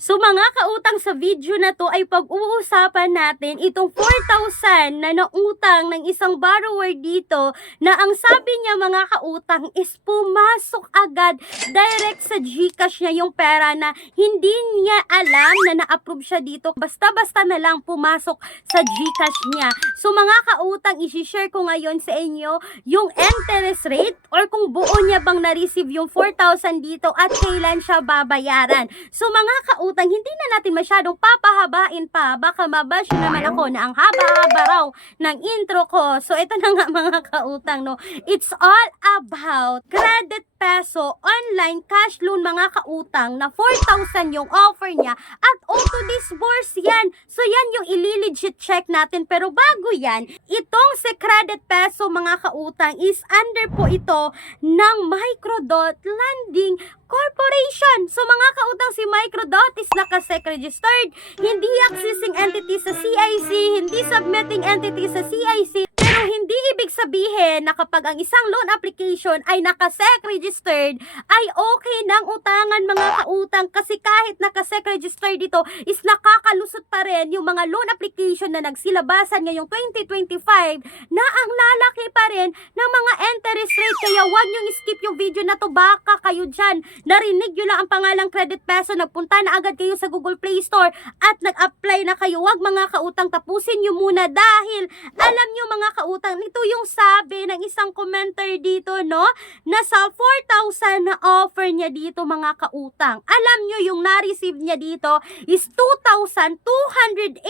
So mga kautang, sa video na to ay pag-uusapan natin itong 4,000 na nautang ng isang borrower dito na ang sabi niya mga kautang is pumasok agad direct sa GCash niya yung pera na hindi niya alam na na-approve siya dito. Basta-basta na lang pumasok sa GCash niya. So mga kautang, isi-share ko ngayon sa inyo yung interest rate or kung buo niya bang na-receive yung 4,000 dito at kailan siya babayaran. So mga kautang, hindi na natin masyadong papahabain pa. Baka mabash naman ako na ang haba-haba raw ng intro ko. So ito na nga mga kautang, no. It's all about credit peso online cash loan mga kautang na 4,000 yung offer niya at auto disburse yan. So yan yung ili-legit check natin. Pero bago yan, itong si credit peso mga kautang is under po ito ng Microdot Lending Corporation. So mga kautang, si Microdot is nakasec registered, hindi accessing entity sa CIC, hindi submitting entity sa CIC. Pero hindi ibig sabihin na kapag ang isang loan application ay nakasec registered ay okay ng utangan mga kautang, kasi kahit nakasec registered dito is nakakalusot pa rin yung mga loan application na nagsilabasan ngayong 2025 na ang lalaki pa rin ng mga interest rate. Kaya huwag nyo skip yung video na to, baka kayo dyan narinig nyo lang ang pangalang credit peso, nagpunta na agad kayo sa Google Play Store at nag-apply na kayo. Huwag mga kautang, tapusin nyo muna dahil alam nyo mga kautang, ito yung sabi ng isang commenter dito, no, na sa 4,000 na offer niya dito mga kautang, alam nyo yung na-receive niya dito is 2,280.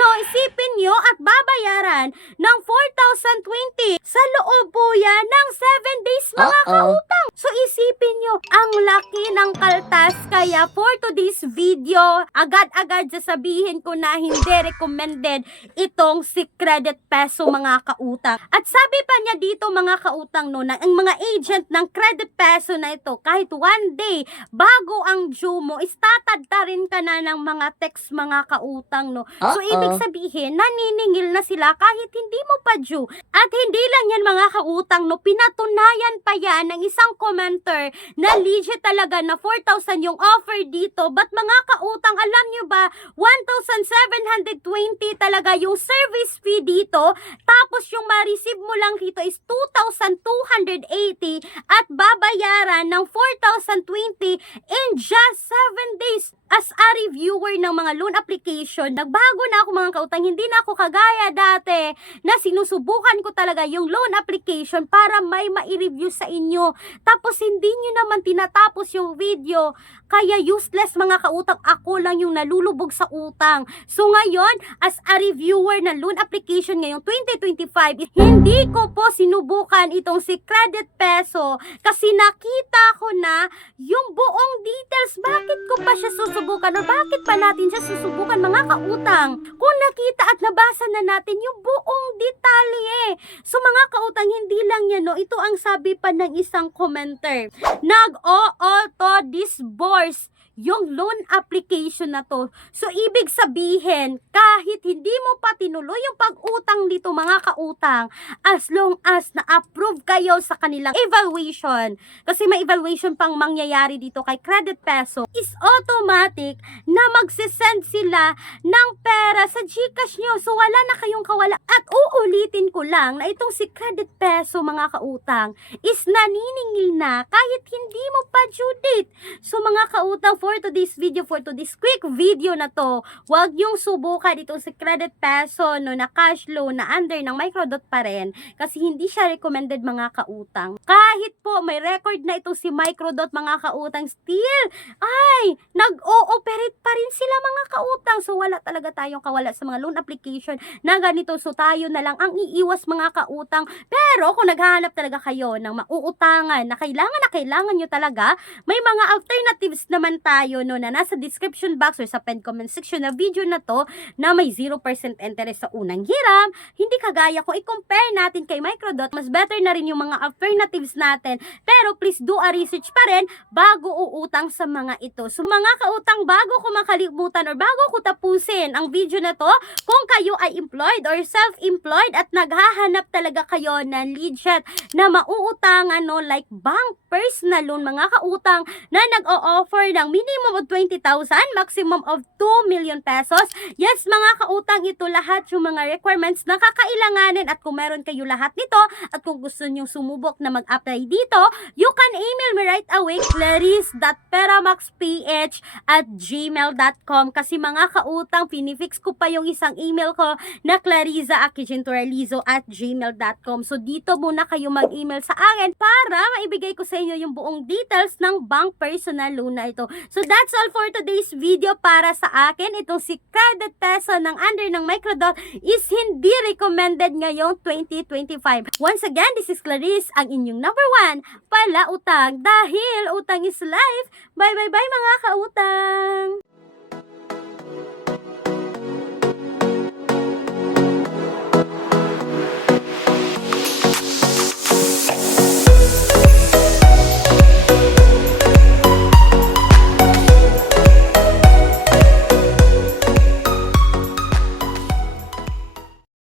No, isipin nyo at babayaran ng 4,020 sa loob po yan ng 7 days mga kautang. So isipin nyo, ang laki ng kaltas. Kaya for today's video, agad-agad sasabihin ko na hindi recommended itong si credit peso mga kautang. At sabi pa niya dito mga kautang, no, na ang mga agent ng credit peso na ito, kahit one day bago ang due mo, istatadta rin ka na ng mga text mga kautang, no. So ibig sabihin, naniningil na sila kahit hindi mo pa due. At hindi lang yan mga kautang, no, pinatunayan pa yan ng isang commenter na legit talaga na 4,000 yung offer dito. But mga kautang, alam nyo ba, 1,720 talaga yung service fee dito. Tapos yung ma-receive mo lang dito is 2,280 at babayaran ng 4,020 in just 7 days. As a reviewer ng mga loan application, nagbago na ako mga kautang. Hindi na ako kagaya dati na sinusubukan ko talaga yung loan application para may ma-review sa inyo. Tapos hindi nyo naman tinatapos yung video. Kaya useless mga kautang, ako lang yung nalulubog sa utang. So ngayon, as a reviewer ng loan application ngayong 2025, hindi ko po sinubukan itong si credit peso kasi nakita ko na yung buong details. Bakit ko pa siya susubukan o bakit pa natin siya susubukan mga kautang kung nakita at nabasa na natin yung buong detalye. So mga kautang, hindi lang yan, no. Ito ang sabi pa ng isang commenter, nag-auto disburse yung loan application na to. So ibig sabihin, kahit hindi mo pa tinuloy yung pag-utang dito mga kautang, as long as na-approve kayo sa kanilang evaluation, kasi may evaluation pang mangyayari dito kay credit peso, is automatic na magsisend sila ng pera sa GCash nyo. So wala na kayong kawala. At uulitin ko lang na itong si credit peso mga kautang is naniningil na kahit hindi mo pa due date. So mga kautang, for today's video, for today's quick video na to, huwag yung subukan itong si credit peso, no, na cash loan na under ng Microdot pa rin, kasi hindi siya recommended mga kautang. Kahit po may record na itong si Microdot mga kautang, still ay nag-ooperate pa rin sila mga kautang. So wala talaga tayong kawala sa mga loan application na ganito. So tayo na lang ang iiwas mga kautang. Pero kung naghahanap talaga kayo ng mauutangan na kailangan nyo talaga, may mga alternatives naman tayo, no, na nasa description box or sa pinned comment section na video na to, na may 0% interest sa unang hiram. Hindi kagaya kung i-compare natin kay Microdot, mas better na rin yung mga alternatives natin. Pero please do a research pa rin bago uutang sa mga ito. So mga mga kautang, bago ko makalimutan or bago ko tapusin ang video na to, kung kayo ay employed or self-employed at naghahanap talaga kayo ng legit na mauutangan, no, like bank personal loan, mga kautang na nag-o-offer ng minimum of 20,000, maximum of 2 million pesos. Yes, mga kautang, ito lahat yung mga requirements na kakailanganin, at kung meron kayo lahat nito at kung gusto nyo sumubok na mag-apply dito, you can email me right away, clarice.peramaxph@gmail.com, kasi mga kautang, pinifix ko pa yung isang email ko na clariza@gmail.com. So dito muna kayo mag-email sa akin para maibigay ko sa inyo yung buong details ng bank personal loan na ito. So that's all for today's video para sa akin. Itong si Credit Peso ng under ng Microdot is hindi recommended ngayong 2025. Once again, this is Clarice, ang inyong number 1 palautang, dahil utang is life. Bye bye bye mga kautang!